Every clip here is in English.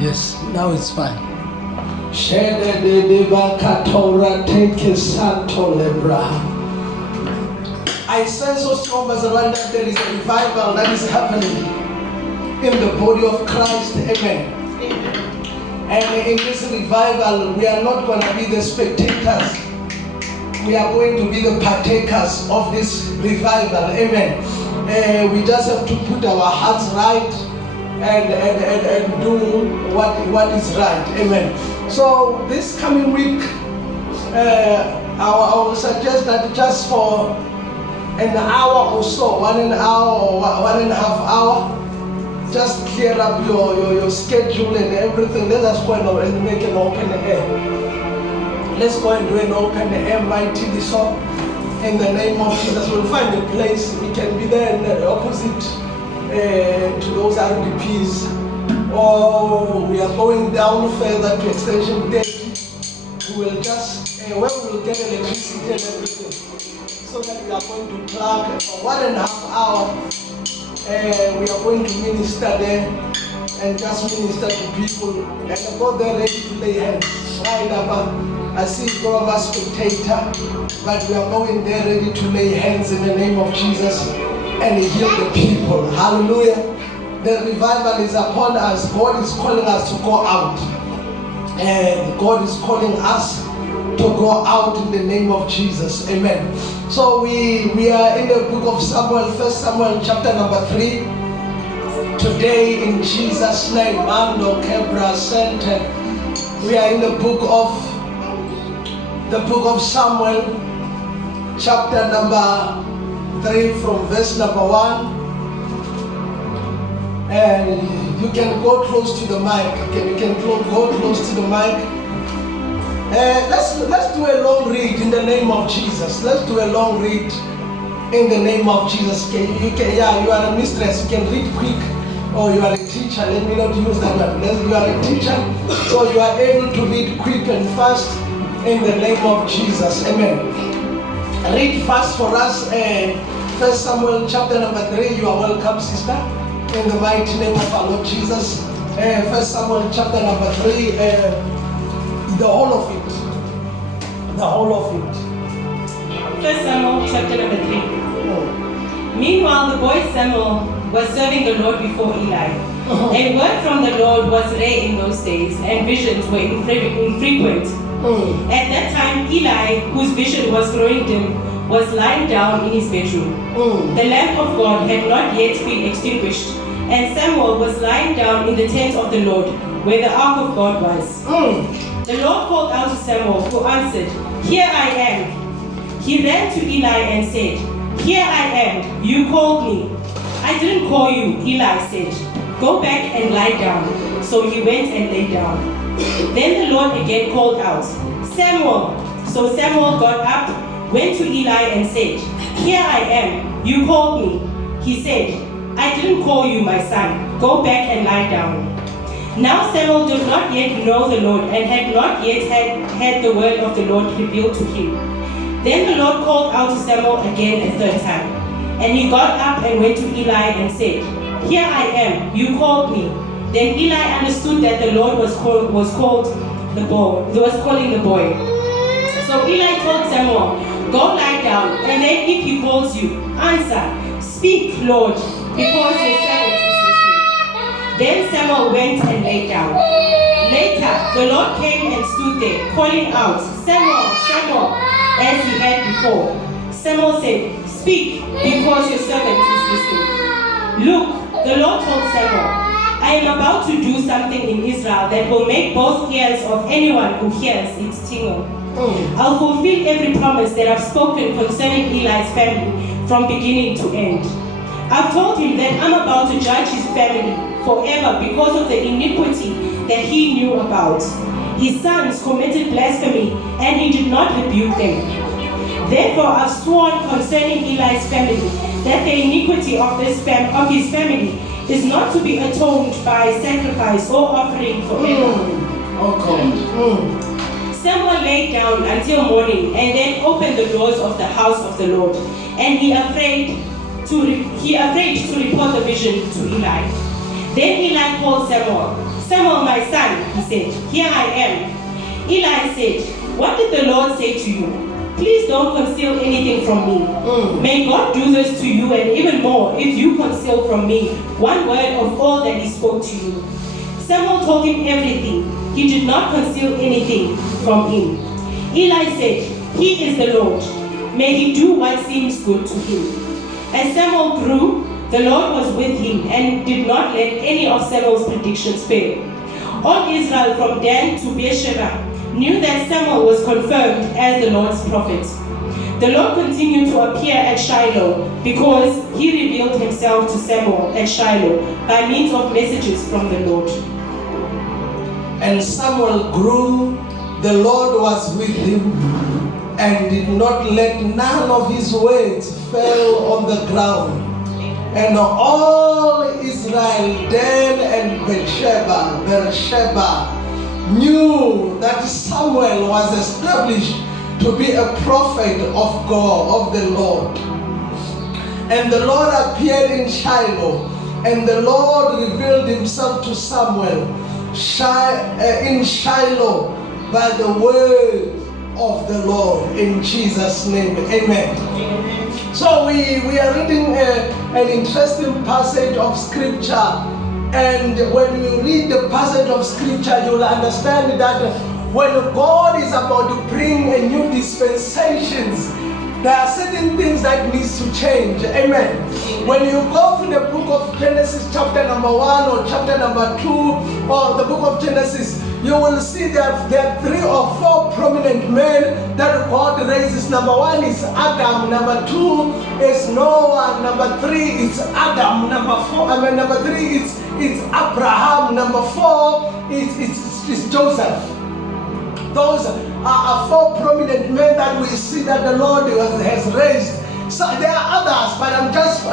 Yes, now it's fine. I sense so strong as around that there is a revival that is happening in the body of Christ. Amen. And in this revival, we are not going to be the spectators. We are going to be the partakers of this revival. Amen. We just have to put our hearts right and do what is right. Amen. So this coming week, I will suggest that just for an hour or so, 1 hour or 1.5 hours, just clear up your schedule and everything. Let us go and make an open air. Let's go and do an open air mightily so. In the name of Jesus, we'll find a place. We can be there in the opposite to those RDPs. Or we are going down further to extension 30. We will just, where we will get electricity and everything. So that we are going to plug for 1.5 hours. We are going to minister there and just minister to people and go there ready to lay hands. Right up, I see all of us spectator, but we are going there ready to lay hands in the name of Jesus and heal the people. Hallelujah. The revival is upon us. God is calling us to go out. And God is calling us to go out in the name of Jesus. Amen. So we are in the book of Samuel, 1 Samuel chapter number 3. Today in Jesus' name, Mando Kebra Center. We are in the book of Samuel, chapter number 3 from verse number 1. And you can go close to the mic. You can go close to the mic. Let's do a long read in the name of Jesus. Let's do a long read in the name of Jesus. You are a mistress. You can read quick, or you are a teacher. Let me not use that word. You are a teacher, so you are able to read quick and fast in the name of Jesus. Amen. Read fast for us. 1 Samuel chapter number 3. You are welcome, sister. In the mighty name of our Lord Jesus. 1 Samuel chapter number 3. The whole of it. The whole of it. 1 Samuel chapter number 3. Meanwhile, the boy Samuel was serving the Lord before Eli. A word from the Lord was rare in those days, and visions were infrequent. At that time, Eli, whose vision was growing dim, was lying down in his bedroom. The lamp of God had not yet been extinguished, and Samuel was lying down in the tent of the Lord, where the ark of God was. The Lord called out to Samuel, who answered, "Here I am." He ran to Eli and said, "Here I am, you called me." "I didn't call you," Eli said. "Go back and lie down." So he went and lay down. Then the Lord again called out, "Samuel." So Samuel got up, went to Eli and said, "Here I am, you called me." He said, "I didn't call you, my son. Go back and lie down." Now Samuel did not yet know the Lord and had not yet had the word of the Lord revealed to him. Then the Lord called out to Samuel again a third time. And he got up and went to Eli and said, "Here I am, you called me." Then Eli understood that the Lord was calling the boy. So Eli told Samuel, "Go lie down, and then if he calls you, answer, 'Speak, Lord, because your servant is listening.'" Then Samuel went and lay down. Later, the Lord came and stood there, calling out, "Samuel, Samuel," as he had before. Samuel said, "Speak, because your servant is listening." "Look," the Lord told Samuel, "I am about to do something in Israel that will make both ears of anyone who hears it tingle. I'll fulfill every promise that I've spoken concerning Eli's family from beginning to end. I've told him that I'm about to judge his family forever because of the iniquity that he knew about. His sons committed blasphemy, and he did not rebuke them. Therefore, I've sworn concerning Eli's family that the iniquity of his family is not to be atoned by sacrifice or offering forever." Samuel lay down until morning and then opened the doors of the house of the Lord. And he afraid afraid to report the vision to Eli. Then Eli called Samuel. Samuel, my son, he said, here I am. Eli said, what did the Lord say to you? Please don't conceal anything from me. May God do this to you and even more if you conceal from me one word of all that he spoke to you. Samuel told him everything. He did not conceal anything from him. Eli said, he is the Lord. May he do what seems good to him. As Samuel grew, the Lord was with him and did not let any of Samuel's predictions fail. All Israel from Dan to Beersheba knew that Samuel was confirmed as the Lord's prophet. The Lord continued to appear at Shiloh because he revealed himself to Samuel at Shiloh by means of messages from the Lord. And Samuel grew, the Lord was with him, and did not let none of his words fall on the ground. And all Israel, Dan and Beersheba, knew that Samuel was established to be a prophet of God, of the Lord. And the Lord appeared in Shiloh, and the Lord revealed himself to Samuel in Shiloh by the word of the Lord, in Jesus' name. Amen. So we are reading an interesting passage of scripture, and when you read the passage of scripture, you will understand that when God is about to bring a new dispensations, there are certain things that needs to change. Amen. When you go through the book of Genesis chapter number 1 or chapter number 2 or the book of Genesis, you will see that there are 3 or 4 prominent men that God raises. Number 1 is Adam, number 2 is Noah, number 3 is Adam, number 3 is Abraham, number 4 is Joseph. Those are 4 prominent men that we see that the Lord has raised. So there are others, but I'm just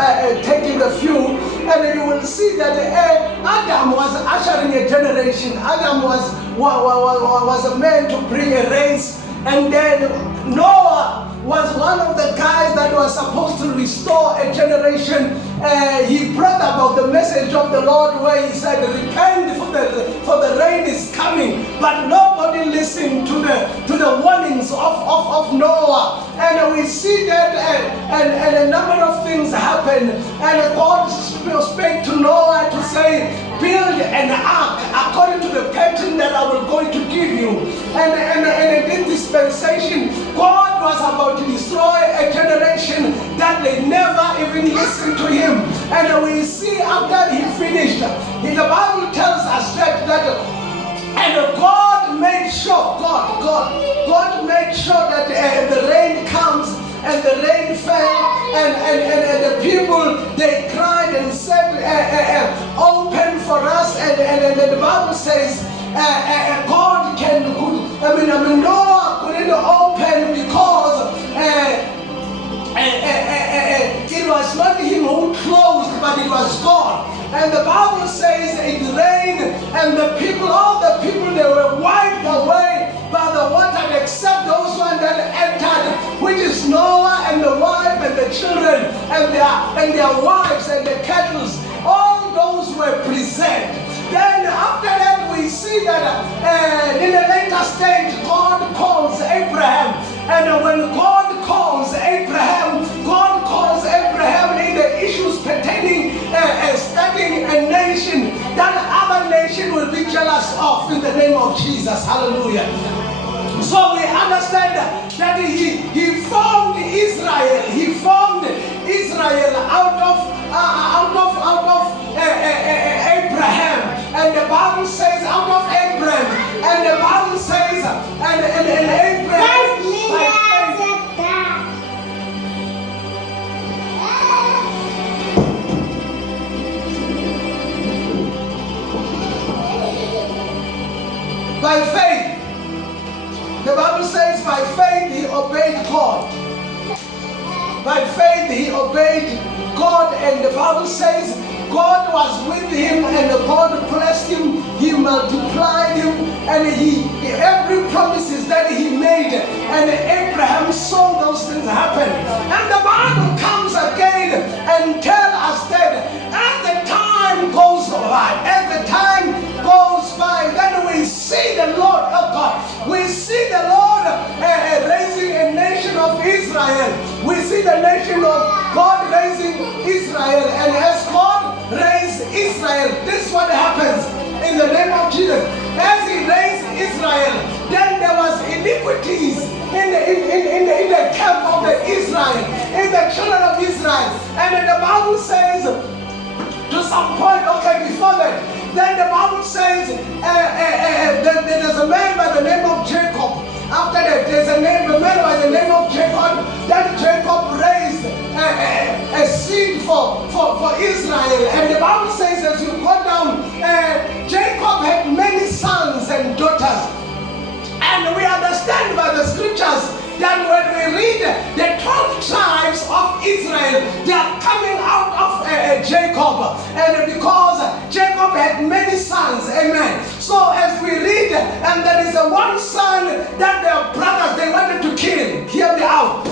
taking a few, and you will see that Adam was ushering a generation. Adam was a man to bring a race, and then Noah was one of the guys that was supposed to restore a generation. He brought about the message of the Lord where he said, repent for the rain is coming. But nobody listened to the warnings of Noah. And we see that and a number of things happened. And God spake to Noah to say, build an ark according to the pattern that I will going to give you. And in this dispensation, God was about to destroy a generation that they never even listened to him. And we see after he finished, the Bible tells us that and God made sure, God made sure that the rain comes, and the rain fell, and the people, they cried and said, open for us, and the Bible says, God can, Noah couldn't open because it was not him who closed, but it was God. And the Bible says it rained, and the people, all the people, they were wiped away by the water, except those ones that entered, which is Noah and the wife and the children and their wives and the cattle. All those were preserved. Then after that, we see that in a later stage, God calls Abraham. And when God calls Abraham in the issues pertaining starting a nation that other nation will be jealous of, in the name of Jesus. Hallelujah. So we understand that he formed Israel. He formed Israel out of Abraham. And the Bible says out of Abraham. And the Bible says and Abraham by faith. The Bible says by faith he obeyed God. By faith he obeyed God, and the Bible says God was with him, and God blessed him, he multiplied him, and every promises that he made, and Abraham saw those things happen. And the Bible comes again and tell us that as the time goes by, then we see the Lord, oh God, we see the Lord raising a nation of Israel. We see the nation of God raising Israel, and as God raised Israel, this is what happens in the name of Jesus. As He raised Israel, then there was iniquities in the camp of the Israel, in the children of Israel, and then the Bible says, to some point, okay, before that, then the Bible says that there's a man by the name of Jacob. After that, there's a man by the name of Jacob. Then Jacob raised a seed for Israel. And the Bible says, as you go down, Jacob had many sons and daughters. And we understand by the scriptures that when we read the 12 tribes of Israel, they are coming out of Jacob, and because Jacob had many sons, amen. So as we read, and there is a one son that their brothers, they wanted to kill. Hear me out.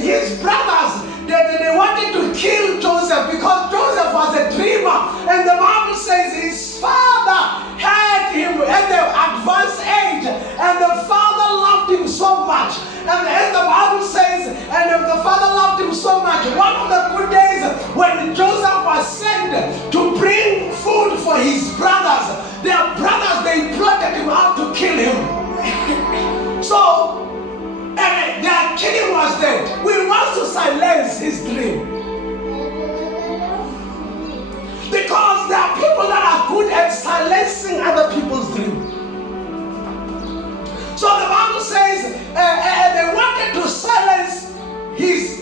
His brothers, they wanted to kill Joseph because Joseph was a dreamer, and the Bible says his father had him at the advanced age, and the father loved him so much. And as the Bible says, and the father loved him so much, one of the good days when Joseph was sent to bring food for his brothers, their brothers, they plotted him out to kill him. So their king was dead. We want to silence his dream. Because there are people that are good at silencing other people's dream. So the Bible says they wanted to silence his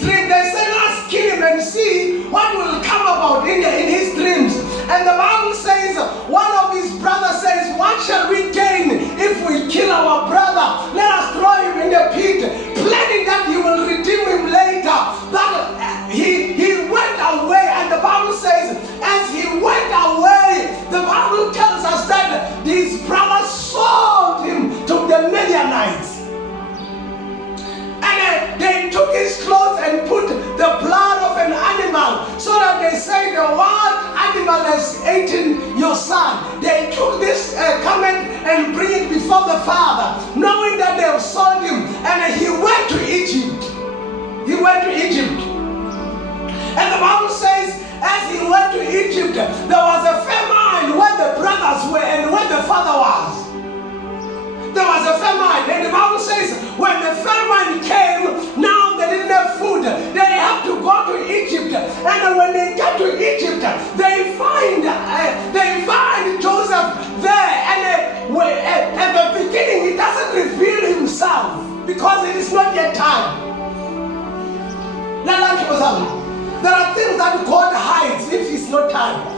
dream. They said, let's kill him and see what will come about in his dreams. And the Bible says, one of his brothers says, what shall we gain if we kill our brother? Let us throw him in the pit, planning that he will redeem him later. But he went away, and the Bible says, as he went away, the Bible tells us that his brothers sold him to the Midianites. And they took his clothes and put the blood of an animal, so that they say the wild animal has eaten your son. They took this garment and bring it before the father, knowing that they have sold him. And he went to Egypt. He went to Egypt. And the Bible says, as he went to Egypt, there was a famine where the brothers were and where the father was. There was a famine, and the Bible says when the famine came, now they didn't have food. They have to go to Egypt, and when they get to Egypt, they find Joseph there. And at the beginning, he doesn't reveal himself because it is not yet time. There are things that God hides if it's not time.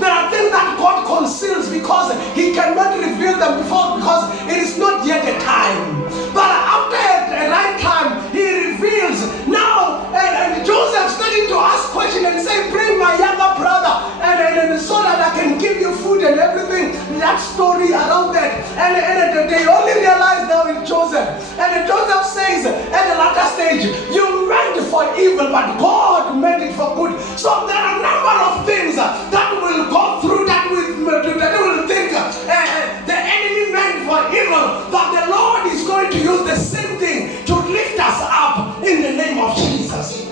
There are things that God conceals because He cannot reveal them because it is not yet a time. But after a right time, He reveals. Now, and Joseph started to ask questions and say, bring my younger brother, and so that I can give you food and everything. That story around that. And they only realize now it's Joseph. And Joseph says at the latter stage, you meant for evil, but God meant it for good. So there are a number of things that will go through that will think the enemy meant for evil, but the Lord is going to use the same thing to lift us up in the name of Jesus.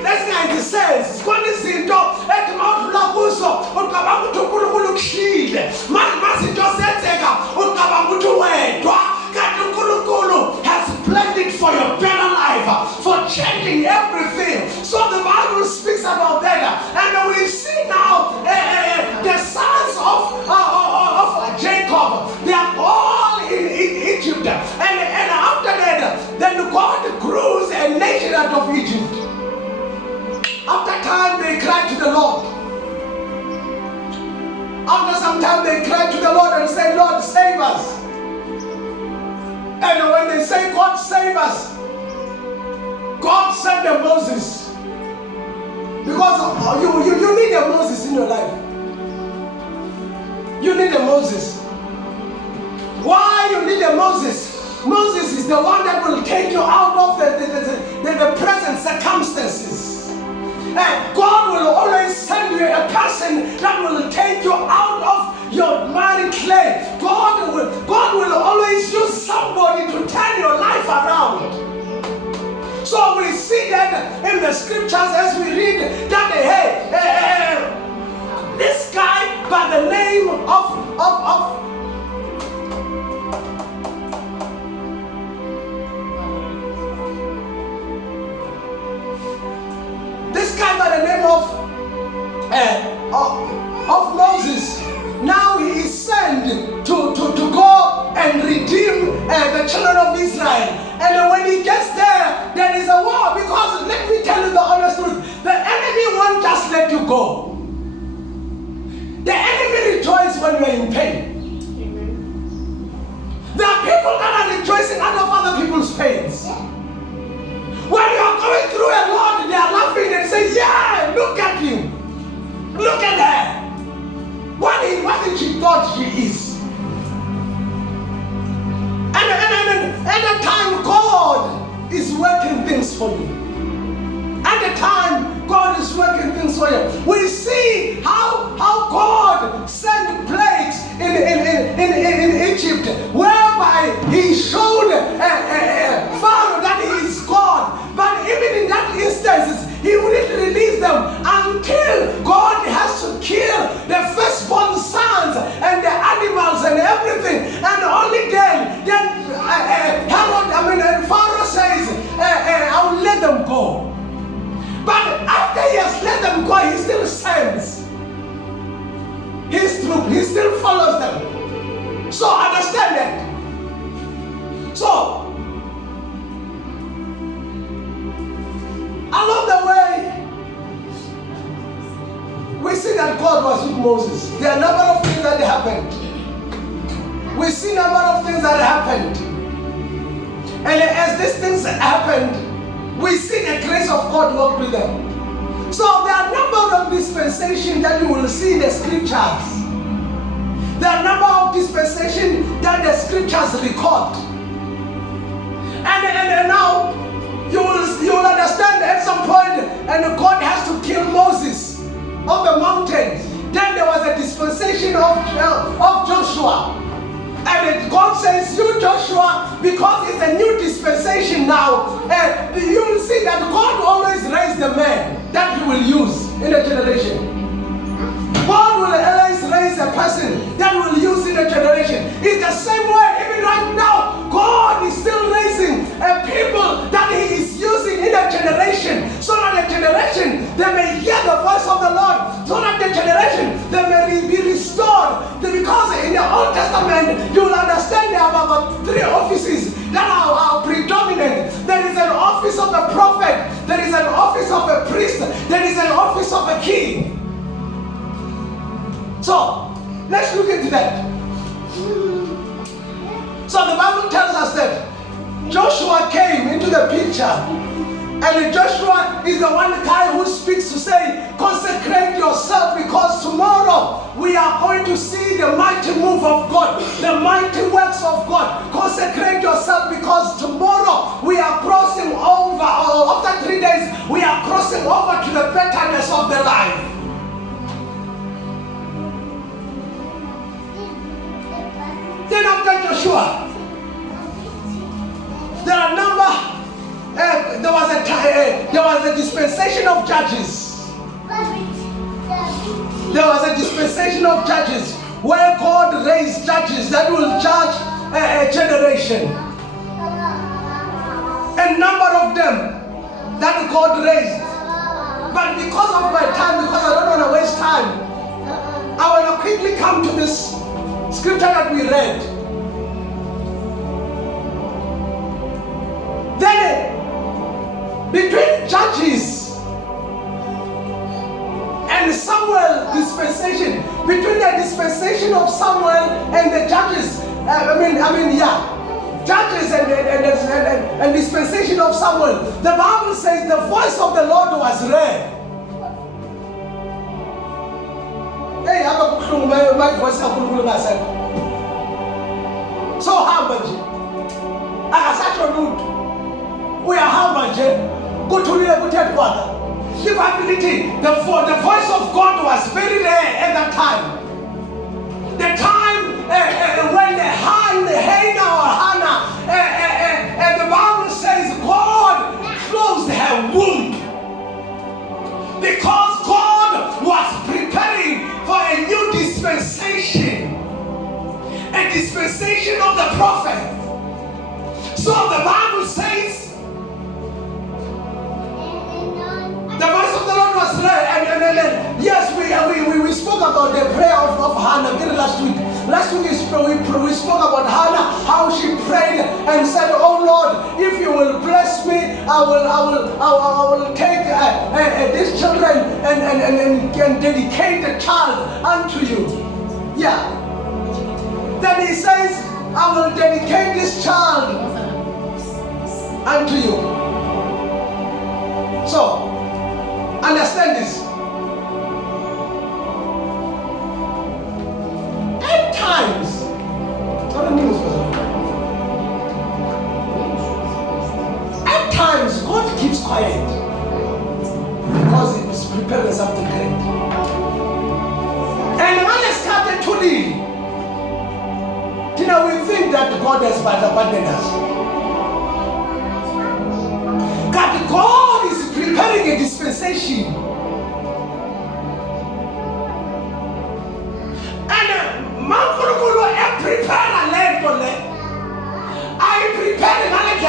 Verse 90 says, has planned it for your better life, for changing everything. So the Bible speaks about that, and we see now the sons of Jacob. They are all in Egypt, and after that, then God grows a nation out of Egypt. After time, they cried to the Lord. After some time, they cried to the Lord and said, Lord, save us. And when they say, God save us, God sent them Moses. Because you need a Moses in your life. You need a Moses. Why you need a Moses. Moses is the one that will take you out of the present circumstances. And God will always send you a person that will take you out of your miry clay. God will always use somebody to turn your life around. So we see that in the scriptures as we read that, this guy by the name of Moses, now he is sent to go and redeem the children of Israel. And when he gets there, there is a war, because let me tell you the honest truth, the enemy won't just let you go. The enemy rejoices when you are in pain. There are people that are rejoicing out of other people's pains. When you are going through a lot, they are laughing and say, yeah, look at you. Look at her. What did she thought she is? And at the time, God is working things for you. At the time, God is working things for you. We see how God sent plagues in Egypt, whereby He showed Pharaoh that He is God. But even in that instance, He wouldn't release them until God has to kill the firstborn sons and the animals and everything. And only then Pharaoh says, I will let them go. But after he has let them go, he still sends his troop. He still follows them. So understand that. So along the way, we see that God was with Moses. There are a number of things that happened. We see a number of things that happened. And as these things happened, we see the grace of God work with them. So there are a number of dispensations that you will see in the scriptures. There are a number of dispensations that the scriptures record. And now you will understand at some point, and God has to kill Moses on the mountain. Then there was a dispensation of Joshua. And God says, you Joshua, because it's a new dispensation now, you will see that God always raised the man that He will use in a generation. God will always raise a person that will use in a generation. It's the same way, even right now, God is still raising a people that He is using in a generation, so that the generation, they may hear the voice of the Lord, so that the generation, they may be restored. Because in the Old Testament, you will understand there are about 3 offices that are predominant. There is an office of a prophet, there is an office of a priest, there is an office of a king. So, let's look into that. So the Bible tells us that Joshua came into the picture. And Joshua is the one guy who speaks to say, consecrate yourself, because tomorrow we are going to see the mighty move of God, the mighty works of God. Consecrate yourself, because tomorrow we are crossing over, or after 3 days, we are crossing over to the betterness of the life. Then after Joshua, there are a number. There was a dispensation of judges. There was a dispensation of judges where God raised judges that will judge a generation. A number of them that God raised. But because of my time, because I don't want to waste time, I want to quickly come to this scripture that we read. Then, between Judges and Samuel dispensation, between the dispensation of Samuel and the Judges, Judges and dispensation of Samuel, the Bible says the voice of the Lord was rare. Hey, my voice, so humble. akasatsho lutho uyahamba nje kuthulile kuthethe kwakhe. iBhayibhile lithi the voice of God was very rare at that time. The time when Hannah, the Bible says God closed her womb because God was preparing for a new dispensation, a dispensation of the prophet. So the Bible says the voice of the Lord was rare, and yes, we spoke about the prayer of Hannah last week. Last week we spoke about Hannah, how she prayed and said, "Oh Lord, if you will bless me, I will take these children and dedicate the child unto you." Yeah. Then he says, "I will dedicate this child unto you." So, understand this. At times, God keeps quiet because He is preparing something great. And when it started to lead, we think that God has abandoned us. God is preparing a dispensation. And Mankulu prepare a land for them. I prepare a land.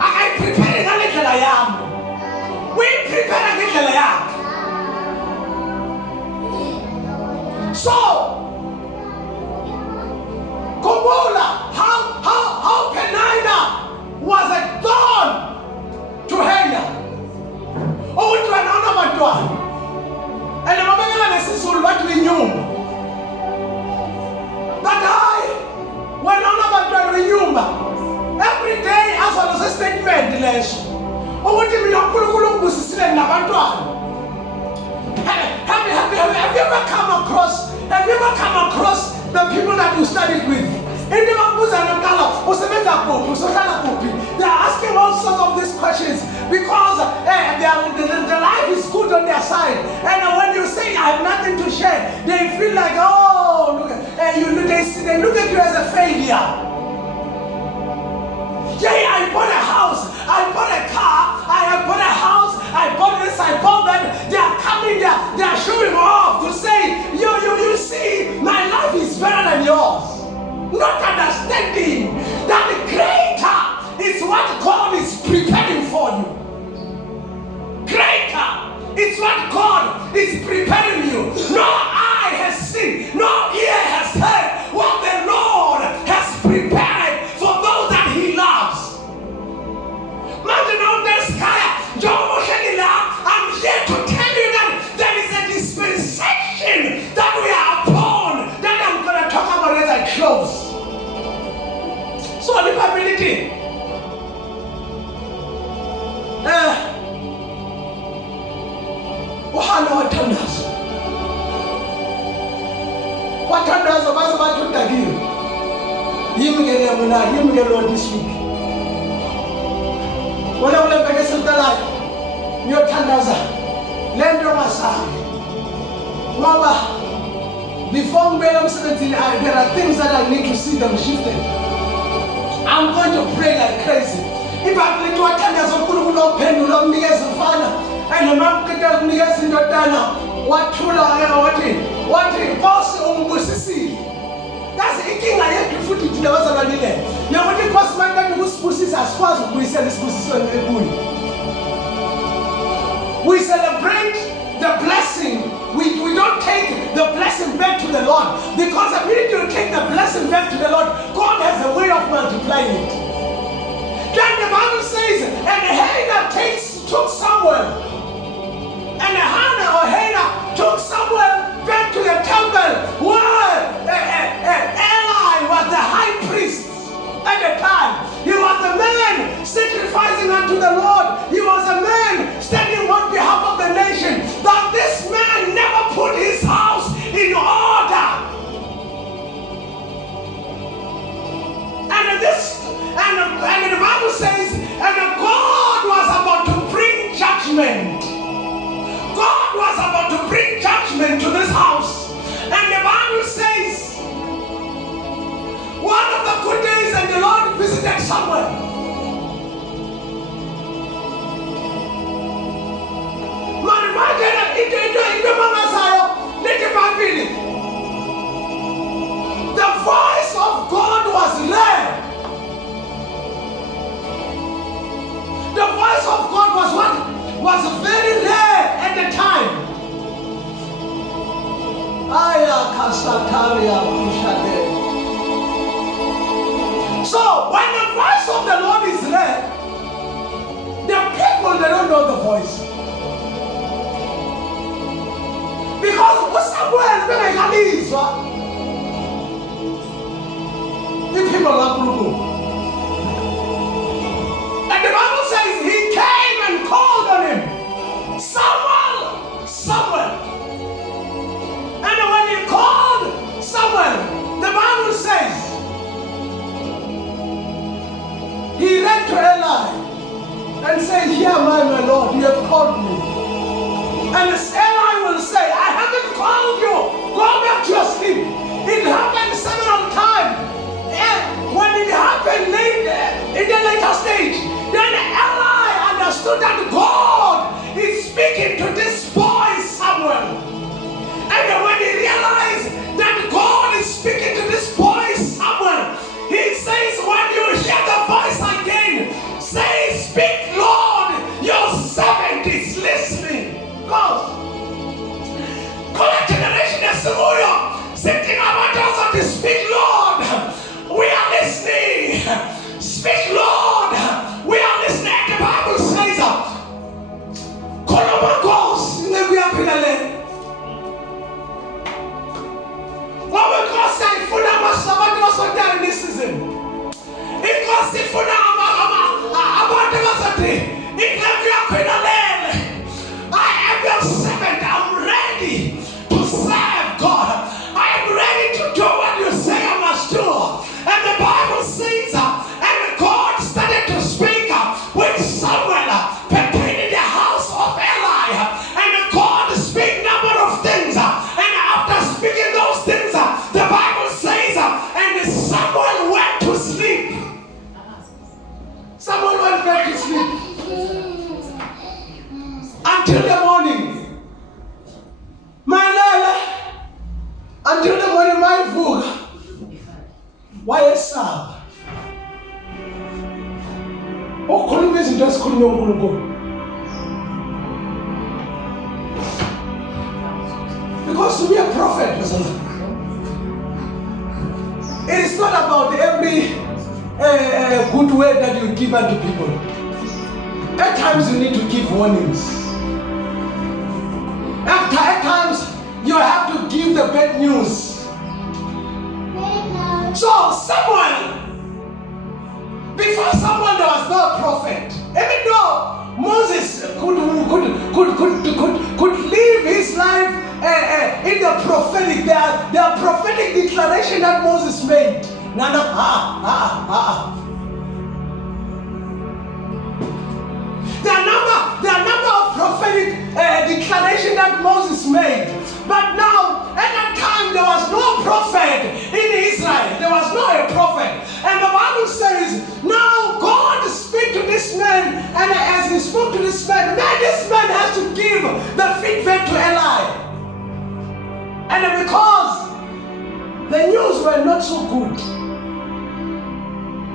I prepare a land. We prepare a land. So, Kumbula, how Penina was a thorn to Hannah. Oh, to another one. And the moment I see what we knew. But when another one every day as well as a statement, oh, what do you mean? Have you ever come across the people that you studied with? They're asking all sorts of these questions because the life is good on their side. And when you say, "I have nothing to share," they feel like, oh, look, they look at you as a failure. Yeah, I bought a house, I bought a car, I bought a house, I bought this, I bought that. They are coming there, they are showing off to say, you see, my life is better than yours. Not understanding that the greater is what God is preparing for you. Greater is what God is preparing you. No eye has seen, no ear has heard what the Lord has prepared for those that He loves. I'm here to tell you that there is a dispensation that we are upon that I'm going to talk about as I close. So, livability. Wathandaza baze bathi udakile. Yimngele mina, yimngele this week. Wena ulembeke sentalayo. Ngiyothandaza le nto masabi. Ngoba before ngibele umsebenzini, there are things that I need to see them shifted. I'm going to pray like crazy. iBhayibhile lithi wathandaza uNkulunkulu ophendula umnikeza mfana enomamkhetha umnikeza indodana wathula wathi Nkosi ungibusisile. That's inkinga yethu futhi thina bazalwanile. Yokuthi Nkosi manje ukusibusisa asikwazi ukubuyisela isibusiso ebuya. We celebrate the blessing. We don't take the blessing back to the Lord, because the minute you take the blessing back to the Lord, God has a way of multiplying it. Then the Bible says, and Hannah took Samuel, and Hannah took Samuel back to the temple where Eli was the high priest at the time. He was the man sacrificing unto the Lord. He was a man standing on behalf of the nation. That this man never put his house in order. And this visited somewhere. The voice of God was rare. The voice of God was what? Was very rare at the time. So when the voice of the Lord is rare, the people, they don't know the voice. Because somewhere the people are Guru. And the Bible says he came and called on him. Samuel. And when he called Samuel, the Bible says he ran to Eli and said, "Here am I, my Lord, you have called me." And Eli will say, "I haven't called you. Go back to your sleep." It happened several times. And when it happened in the later stage, then Eli understood that God is speaking to this boy Samuel. And when he realized that God is speaking to this boy Samuel, he says, when you hear the voice again, say, "Speak, Lord, your servant is listening." God, generation is sitting about us to speak, Lord, we are listening. Speak, Lord, we are listening. The Bible says, I am your servant. I'm ready to serve God. I am ready to do what you say I must do. And the Bible says, and God started to speak with Samuel pertaining the house of Eli. And God speak number of things. And after speaking those things, the Bible says, and Samuel went to sleep. Samuel went back to sleep. Until the morning. My Lala. Until the morning, my food. Why is Sab? Oh, Columbus is just Columbus. Because to be a prophet, it is not about every good word that you give unto people. At times you need to give warnings. At times you have to give the bad news. So Samuel, before Samuel there was no prophet. Even though Moses could live his life in the prophetic, the prophetic declaration that Moses made. There are number of prophetic declaration that Moses made. But now, at that time, there was no prophet in Israel. There was no a prophet. And the Bible says, now God speak to this man, and as he spoke to this man, now this man has to give the feedback to Eli. And because the news were not so good,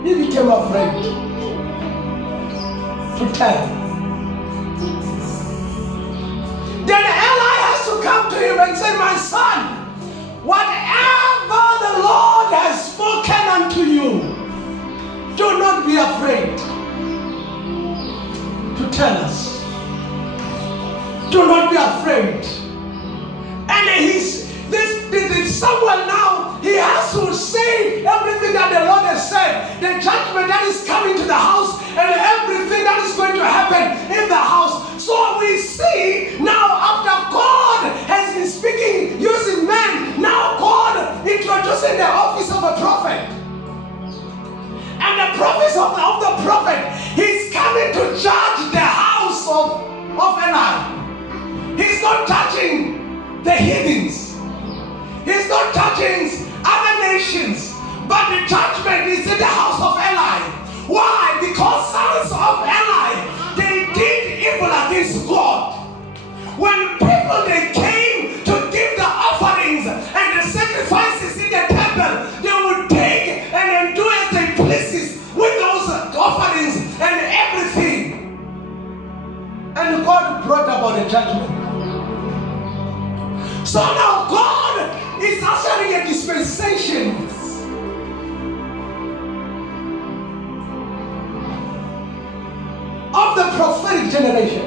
he became afraid to tell. Then Eli has to come to him and say, "My son, whatever the Lord has spoken unto you, do not be afraid to tell us. Do not be afraid." And Samuel now, he has to say everything that the Lord has said, the judgment that is coming to the house, and everything that is going to happen in the house. So we see now, after God has been speaking using men, now God introducing the office of a prophet. And the promise of the prophet, he's coming to judge the house of Eli. He's not judging the heathens. He's not judging other nations. But the judgment is in the house of Eli. sons of Eli, they did evil against God. When people they came to give the offerings and the sacrifices in the temple, they would take and then do as they pleases with those offerings and everything. And God brought about a judgment. So now God is ushering a dispensation of the prophetic generation.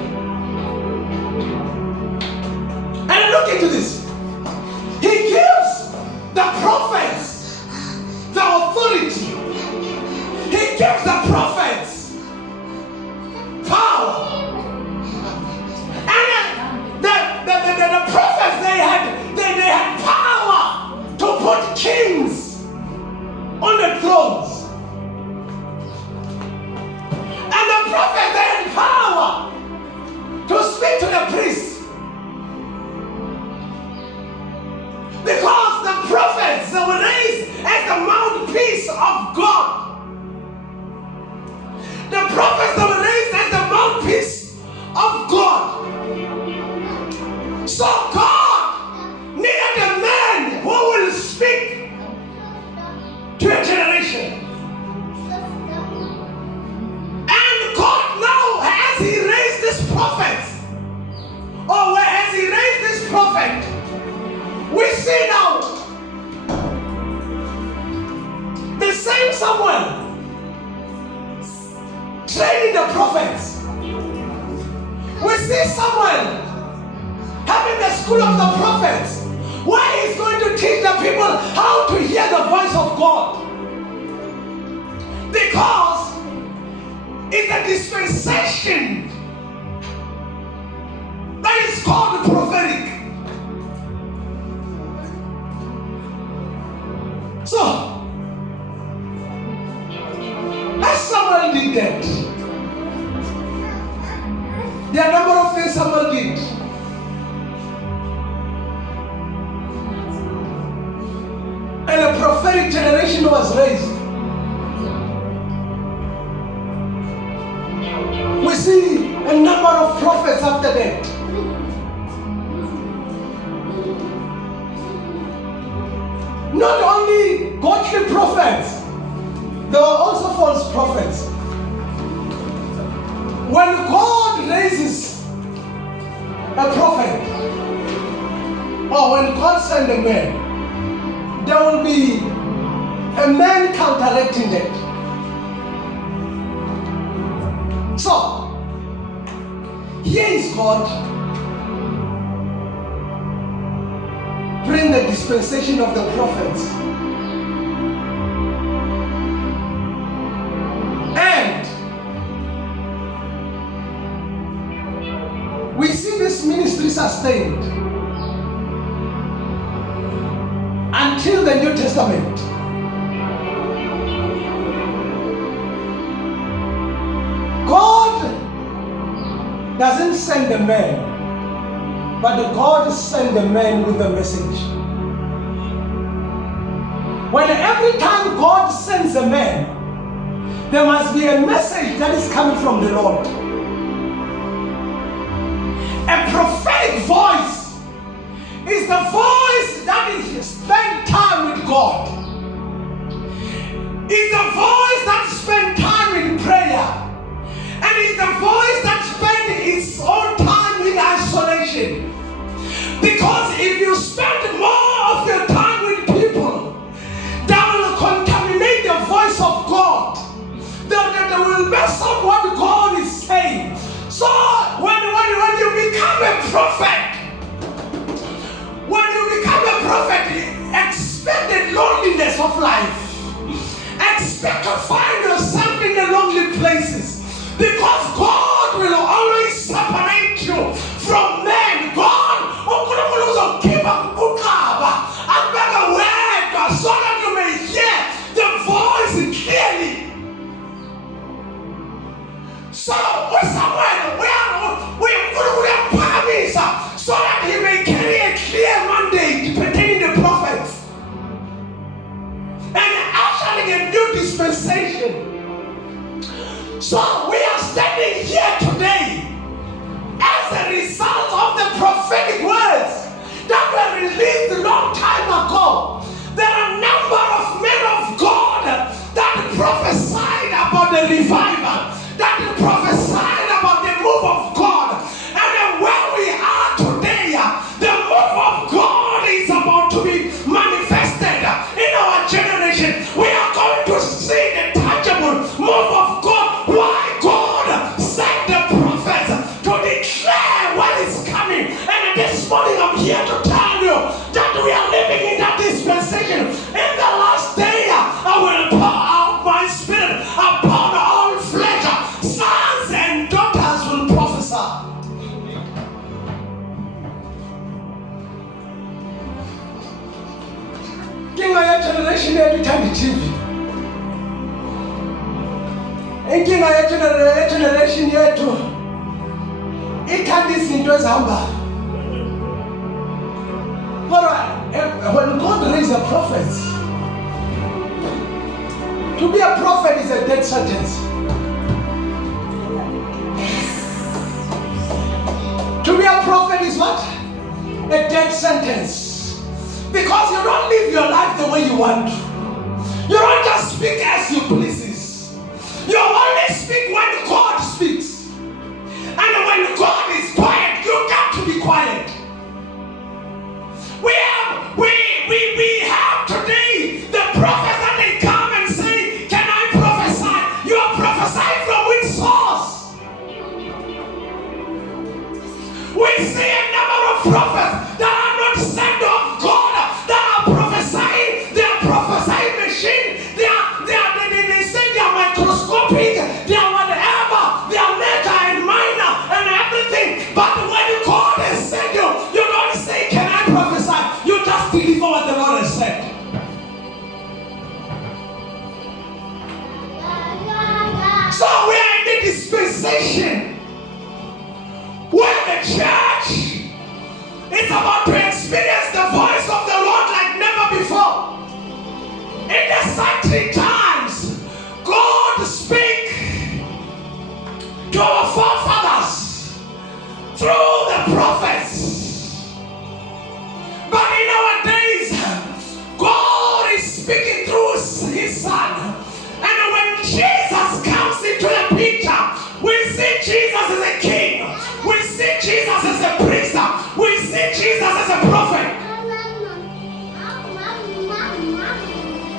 And look into this. He gives the prophets the authority. He gives the prophets power. And the prophets, they had power to put kings on the thrones. And the prophets, they had power to speak to the priests. Because the prophets, they were raised as the mouthpiece of God. The prophets, they were raised as the mouthpiece of God. So God needed a man who will speak to a generation. And God now, as he raised this prophet, or as he raised this prophet, we see now the same someone training the prophets. We see someone having the school of the prophets, where he's going to teach the people how to hear the voice of God. Because it's a dispensation that is called prophetic. So, as Samuel did that, there are a number of things Samuel did. And a prophetic generation was raised. We see a number of prophets after that. Not only godly prophets, there were also false prophets. When God raises a prophet, or when God sends a man, there will be a man counteracting that. So, here is God bring the dispensation of the prophets. And we see this ministry sustained until the New Testament. God doesn't send a man, but God sent a man with a message. When every time God sends a man, there must be a message that is coming from the Lord. A prophetic voice is the voice that spends time with God. It's the voice that spends time in prayer. And it's the voice that spends its own time in isolation. Because if you spend more of your time with people, that will contaminate the voice of God. That will mess up what God is saying. So when you become a prophet, expect the loneliness of life. Expect to find yourself in the lonely places. Because God will always separate you from men. God will keep up and make a word so that you may hear the voice clearly. So, we so that he may carry a clear mandate pertaining the prophets and ushering a new dispensation. So we standing here today as a result of the prophetic words that were released a long time ago. There are a number of men of God that prophesied about the revival, that prophesied about the move of God. And then where we are today, the move of God is about to be manifested in our generation. We are going to see the tangible move of God. Why God sent the prophets to declare what is coming. And this morning I'm here to tell you that we are living in that dispensation. In the last day, I will pour out my spirit upon all flesh. Sons and daughters will prophesy. Inkinga ya generation yethu ithanda TV. Inkinga ya generation yethu ithanda izinto ezihambayo. When God raised a prophet, to be a prophet is a death sentence. To be a prophet is what? A death sentence. Because you don't live your life the way you want to. You don't just speak as you please. You only speak when God speaks. And when God is quiet, you got to be quiet. We have today the prophets that they come and say, can I prophesy? You are prophesying from which source? We see a number of prophets that are not sent of God, that are prophesying. They are prophesying machine. They say they are microscopic. They are whatever. They are major and minor and everything. But when God has sent you, you don't say, can I prophesy? You just deliver what the Lord has said. So we are in the dispensation where the church is about to experience the voice of the Lord like never before. In the sacred times, God speak to our forefathers through the prophets. But in our days, God is speaking through his Son. And when Jesus comes into the picture, we see Jesus as a king. We see Jesus as a priest. We see Jesus as a prophet.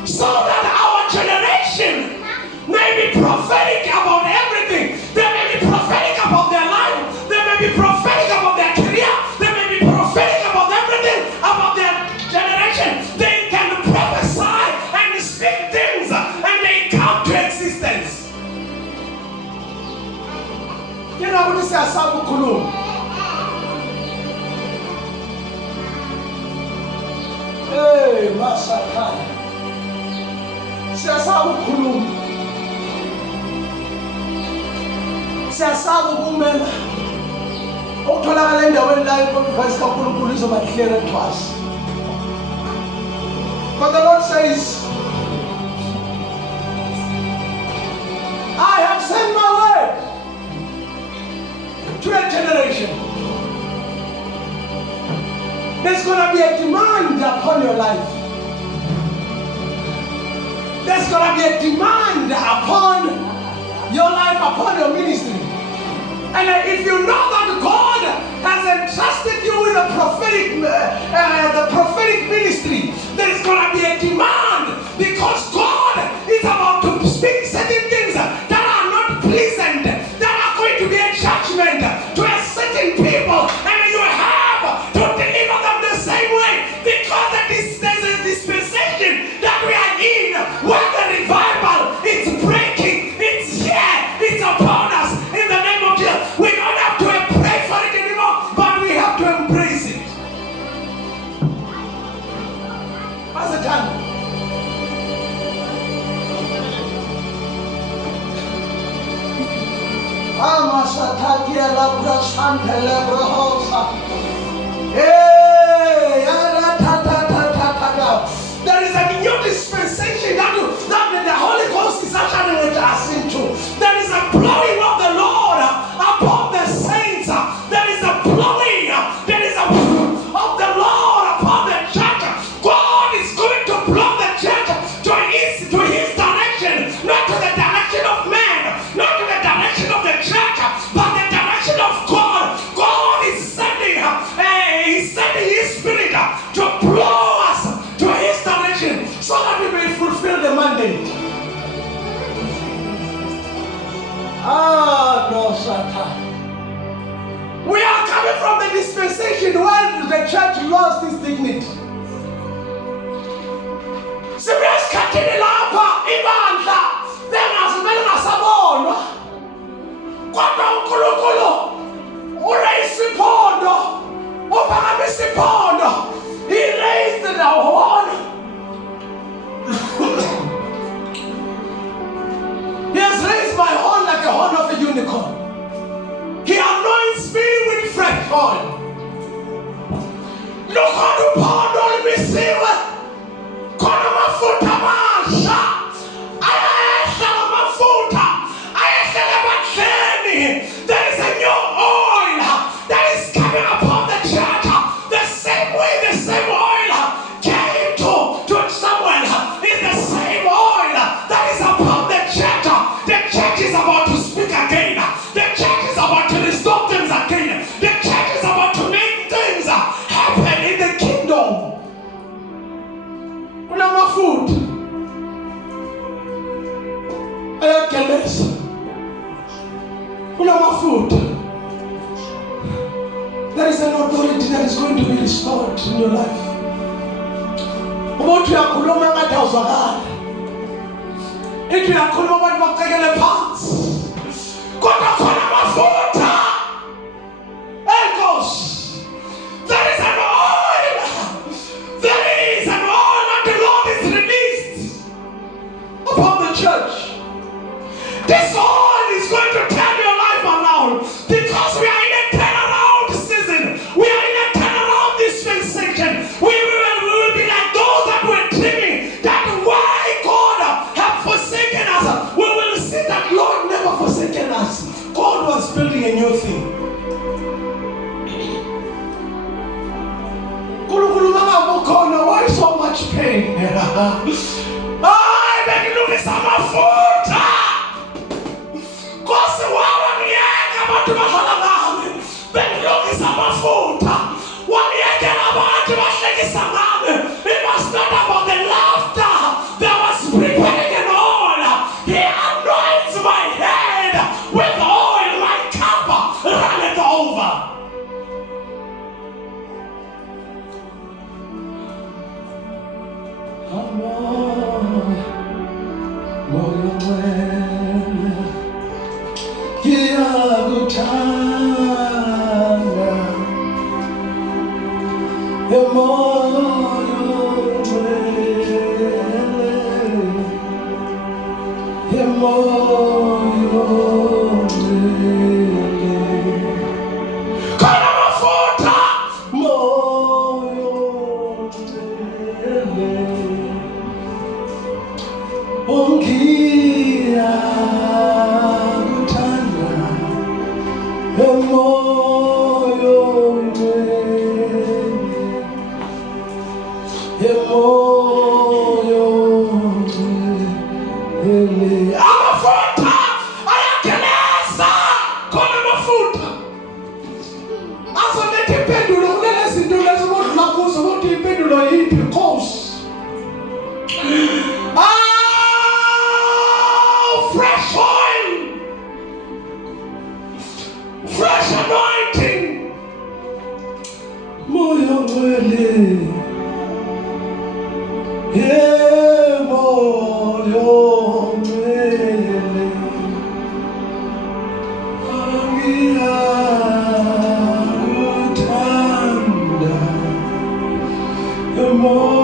So that our generation may be prophetic about everything. They may be prophetic about their life. They may be prophetic about their career. They may be prophetic about everything about their generation. They can prophesy and speak things and they come to existence. You know what this is? Asabu Kulum. Hey, Masakaya. Siyasabu Kulum. Siyasabu kumela. Ukutholakala endaweni la ivoice kaNkulunkulu izoba clear to us. But the Lord says, I have sent my word to a generation. There's going to be a demand upon your life. There's going to be a demand upon your life, upon your ministry. And if you know that God has entrusted you with the prophetic ministry, there's going to be a demand because God is about to speak certain things that are not pleasant, that are going to be a judgment to a certain people, and you have to deliver them the same way because there's a dispensation that we are in where the revival is breaking. It's here. It's upon us. In the name of Jesus. We don't have to pray for it anymore, but we have to embrace it. How's it done? There is a new dispensation that the Holy Ghost is ushering us into. There is a blowing of the Lord. We are coming from the dispensation where the church lost its dignity. Sibesikhathini lapha ibandla bengasimele ngasabonwa. Kodwa uNkulunkulu urayise iphondo, uphakamisa iphondo. He raised the horn. He has raised my horn like a horn of a unicorn. He anoints me with fresh oil. Look on the pond on me, see what? Kono mafuta masha. Ayesha mafuta. Ayesha lebatleni. There is a new oil that is coming upon the church. The same way the same oil came to someone is the same oil that is upon the church. The church is about to speak again. The church is about to restore things again. The church is about to make things happen in the kingdom. Kuna food. Ayakeleza. Kuna food. There is an authority that is going to be restored in your life. Umuntu uyakhuluma ngathi awuzwakali. Ithi uyakhuluma abantu bakucekele phansi. Kodwa khona amafutha. Enkos. There is an oil. There is an oil that the Lord is released upon the church. This oil is going to turn your life around because we are in a turnaround season. We are in a turnaround dispensation. We will be like those that were dreaming that why God have forsaken us. We will see that Lord never forsaken us. God was building a new thing. Why so much pain? I beg you to some food. Cause one year about to Mahalagam. Beg you to some food. 1 year about to Mahalagam. It was not about the laughter. There was preparing an oil. He anoints my head with oil. My cup runneth over. Fresh oil, fresh anointing. Moyo mwele, moyo mwele, angia utanda, moyo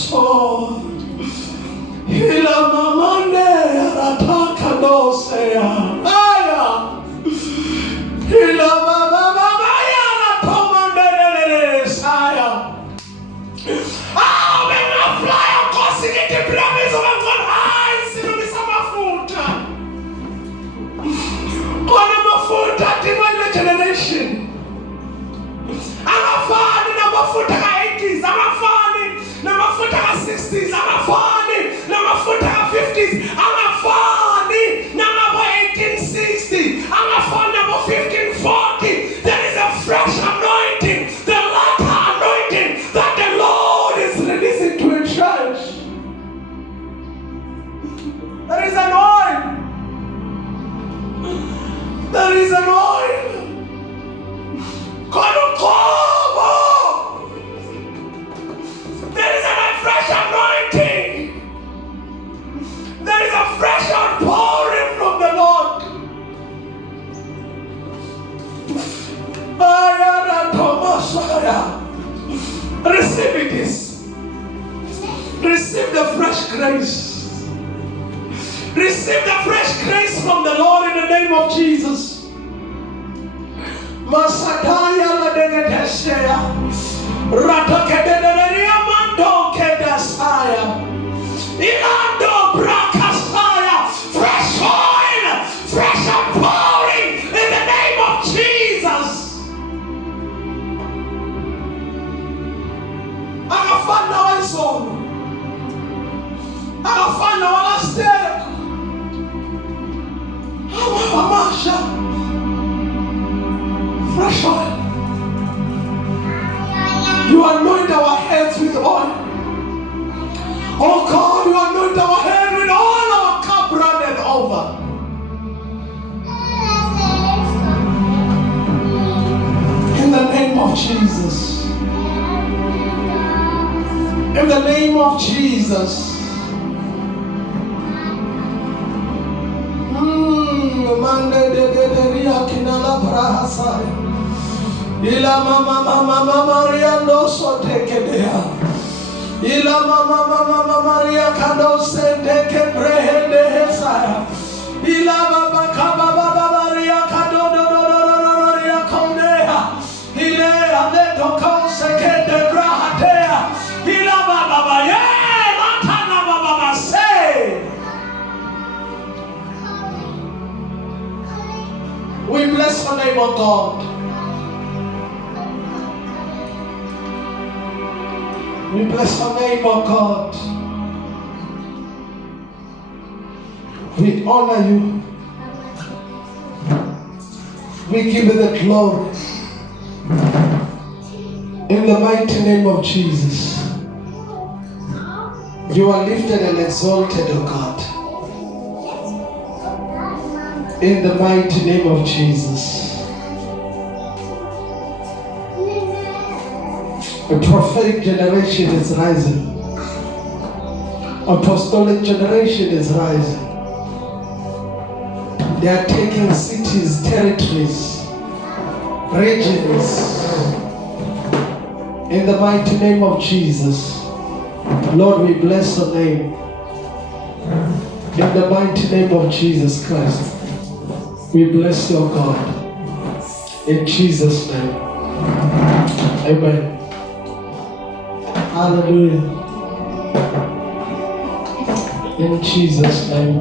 so. Hila mamande rataka dosea. Aya. Hila mama ya ratomande saya. Ah, when I fly across the promise of God, I see no mafuta. Kuna mafuta timwa generation. Amafani na mafuta ka 80s, amafani na mafuta ka 60s, amafani na mafuta ka 50s, amafani na mabo 1860, amafani na mabo 1540. There is a fresh anointing, the latter anointing that the Lord is releasing to a church. There is an oil. There is an oil. There is a fresh anointing. There is a fresh outpouring from the Lord. Receive it. Receive the fresh grace. Receive the fresh grace from the Lord in the name of Jesus. Masataya la dengetesea, ratakedeneria mando kedasaya, ilando brakasaya, fresh oil, fresh outpouring in the name of Jesus. Agafana wa isono, agafana wa lasteko, amasha. Fresh oil. You anoint our heads with oil. Oh God, you anoint our head with all our cup running over. In the name of Jesus. In the name of Jesus. Ila mama Maria no so tekedea. Ila mama Maria kando sende kebrehende hesaya. Ila baba kaba Maria kando do Maria kondea. Ile ameto kause kende brahatea. Ila baba ye matana baba say. We bless the name of God. We bless the name of God. We honor you. We give you the glory. In the mighty name of Jesus. You are lifted and exalted, O God. In the mighty name of Jesus. A prophetic generation is rising. Apostolic generation is rising. They are taking cities, territories, regions. In the mighty name of Jesus. Lord, we bless your name. In the mighty name of Jesus Christ. We bless your God. In Jesus' name. Amen. Hallelujah. In Jesus' name.